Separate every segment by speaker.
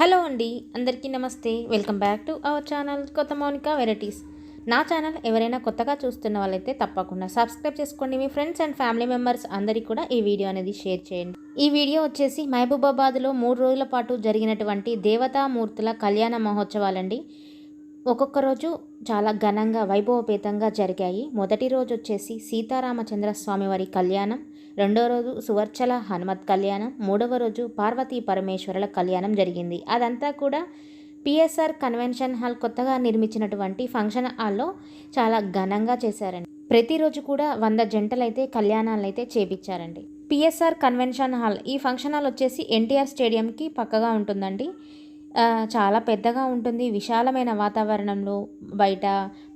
Speaker 1: Hello అండి అందరికీ నమస్తే. Welcome back to our channel కొత్త మౌనిక వెరైటీస్. నా ఛానల్ ఎవరైనా కొత్తగా చూస్తున్న వాళ్ళైతే తప్పకుండా సబ్స్క్రైబ్ చేసుకోండి. మీ ఫ్రెండ్స్ అండ్ ఫ్యామిలీ మెంబర్స్ అందరికీ కూడా ఈ వీడియో అనేది షేర్ చేయండి. ఈ వీడియో వచ్చేసి మహబూబాబాద్లో మూడు రోజుల పాటు జరిగినటువంటి దేవతామూర్తుల కళ్యాణ మహోత్సవాలండి. ఒక్కొక్క రోజు చాలా ఘనంగా వైభవపేతంగా జరిగాయి. మొదటి రోజు వచ్చేసి సీతారామచంద్ర స్వామివారి కళ్యాణం రెండో రోజు సువర్చల హనుమత్ కళ్యాణం మూడవ రోజు పార్వతీ పరమేశ్వరుల కళ్యాణం జరిగింది. అదంతా కూడా పిఎస్ఆర్ కన్వెన్షన్ హాల్ కొత్తగా నిర్మించినటువంటి ఫంక్షన్ హాల్లో చాలా ఘనంగా చేశారండి. ప్రతిరోజు కూడా వంద జంటలైతే కళ్యాణాలు అయితే చేపించారండి. పిఎస్ఆర్ కన్వెన్షన్ హాల్ ఈ ఫంక్షన్ హాల్ వచ్చేసి ఎన్టీఆర్ స్టేడియంకి పక్కగా ఉంటుందండి. చాలా పెద్దగా ఉంటుంది. విశాలమైన వాతావరణంలో బయట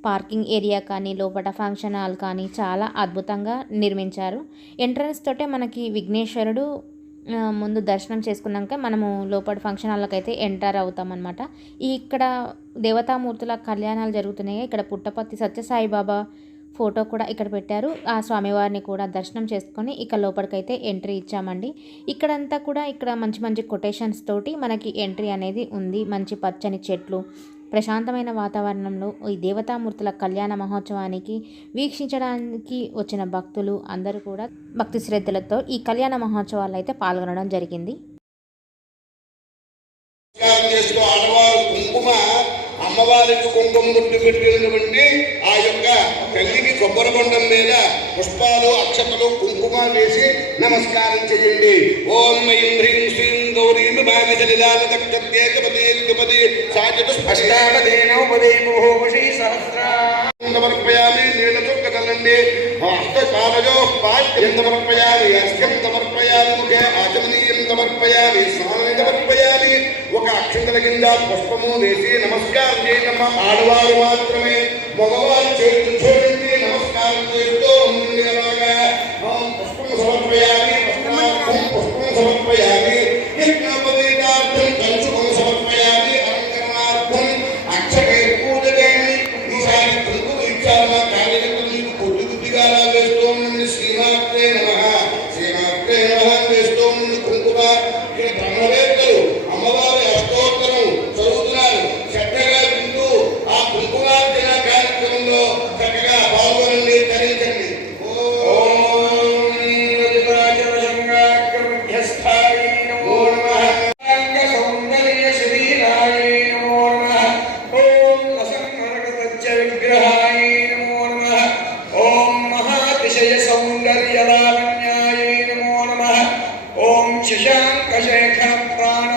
Speaker 1: పార్కింగ్ ఏరియా కానీ లోపల ఫంక్షన్ హాల్ కానీ చాలా అద్భుతంగా నిర్మించారు. ఎంట్రన్స్ తోటే మనకి విఘ్నేశ్వరుడు ముందు దర్శనం చేసుకున్నాక మనము లోపల ఫంక్షన్ హాల్కి అయితే ఎంటర్ అవుతాం అనమాట ఇక్కడ దేవతామూర్తుల కళ్యాణాలు జరుగుతున్నాయి. ఇక్కడ పుట్టపర్తి సత్యసాయి బాబా ఫోటో కూడా ఇక్కడ పెట్టారు. ఆ స్వామివారిని కూడా దర్శనం చేసుకొని ఇక లోపలికైతే ఎంట్రీ ఇచ్చామండి. ఇక్కడంతా కూడా ఇక్కడ మంచి మంచి కొటేషన్స్ తోటి మనకి ఎంట్రీ అనేది ఉంది. మంచి పచ్చని చెట్లు ప్రశాంతమైన వాతావరణంలో ఈ దేవతామూర్తుల కళ్యాణ మహోత్సవానికి వీక్షించడానికి వచ్చిన భక్తులు అందరూ కూడా భక్తి శ్రద్ధలతో ఈ కళ్యాణ మహోత్సవాలు అయితే పాల్గొనడం జరిగింది.
Speaker 2: అమ్మవారికి కుంకుమ ముట్టు పెట్టినటువంటి ఆ యొక్క తల్లికి కొబ్బరి బొండం మీద పుష్పాలు అక్షతలు కుంకుమ వేసి నమస్కారం చేయండి. ఓం ఐం శ్రీం గౌరీం భాగజలిలాలతేకపతి సాచతు
Speaker 3: అష్టావధేనోపదేమోహోషి సహస్రా
Speaker 2: సమర్పయామి నీలచుక్క తల్లండి హస్తపాదయో పాద్యం సమర్పయామి అస్యం సమర్పయామి ముఖే ఆచమనీయం సమర్పయామి స్నానం ఒక అక్షంతల కింద పుష్పము వేసి నమస్కారం చేయటమ్మ. ఆడవారు మాత్రమే మగవారు చేతులు చూడండి నమస్కారం చేస్తూ ఉంటుంది అలాగా. పుష్పం సమర్పయాలి పుష్పం సమర్పయాలి where does it come from?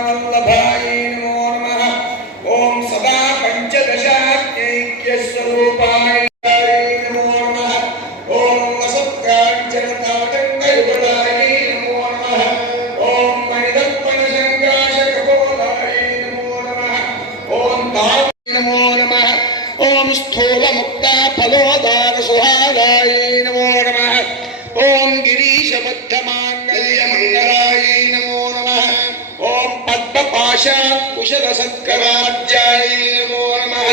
Speaker 2: आशा कुशल सत्कराध्याय नमो नमः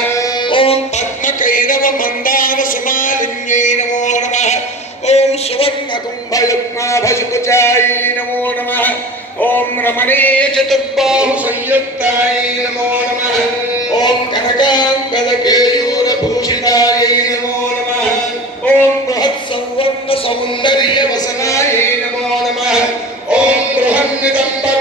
Speaker 2: ओम पद्म कैरव मंदार समालिन्यै नमो नमः ओम सुवर्ण कुंभ युग्माभसुपचाय नमो नमः ओम रमणीय चतुर्बाहु संयुक्ताय नमो नमः ओम कनकांगद केयूर भूषिताय नमो नमः ओम बृहत् संवर्ण सौंदर्य वसनाय नमो नमः ओम बृहन्निदंब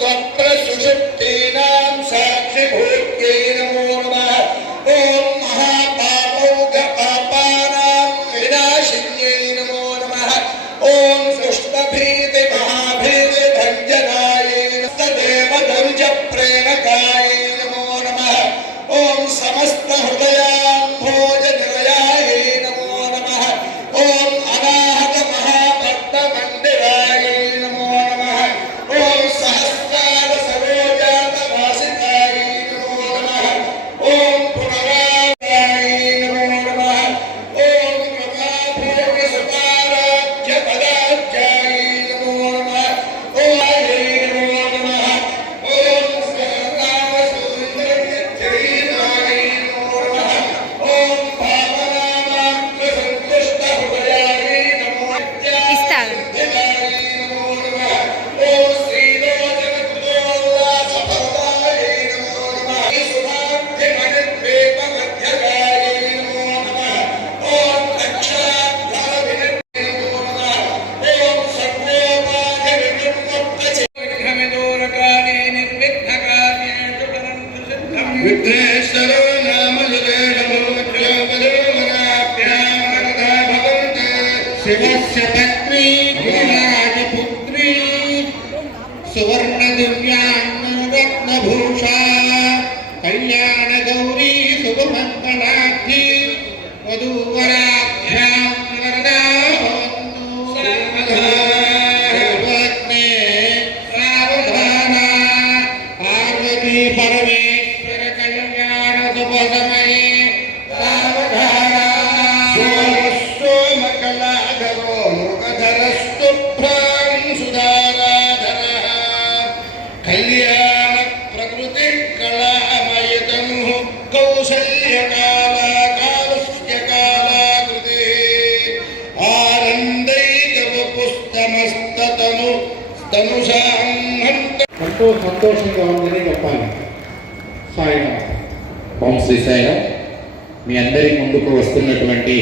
Speaker 2: God's presence.
Speaker 4: ఎంతో సంతోషంగా ఉందని చెప్పాలి సాయిరామ్
Speaker 5: ఓం శ్రీ సాయిరామ్ మీ అందరి ముందుకు వస్తున్నటువంటి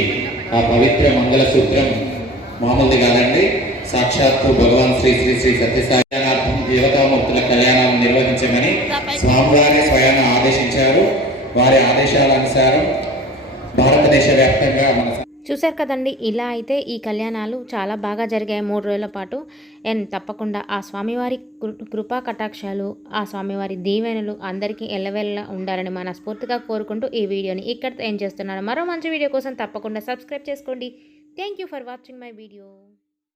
Speaker 5: ఆ పవిత్ర మంగళసూత్రం మామూలుది కాదండి సాక్షాత్తు భగవాన్ శ్రీ శ్రీ శ్రీ సత్యసాయనార్థం దేవతామూర్తుల కళ్యాణం నిర్వహించమని స్వామివారి స్వయాన ఆదేశించారు వారి ఆదేశాల అనుసారం భారతదేశ వ్యాప్తంగా మన
Speaker 1: చూశారు కదండి ఇలా అయితే ఈ కళ్యాణాలు చాలా బాగా జరిగాయి మూడు రోజుల పాటు. అండ్ తప్పకుండా ఆ స్వామివారి కృ- కృపా కటాక్షాలు ఆ స్వామివారి దీవెనలు అందరికీ ఎల్లవెల్ల ఉండాలని మనస్ఫూర్తిగా కోరుకుంటూ ఈ వీడియోని ఇక్కడితో ఏం చేస్తున్నాను. మరో మంచి వీడియో కోసం తప్పకుండా సబ్స్క్రైబ్ చేసుకోండి. Thank you for watching my video.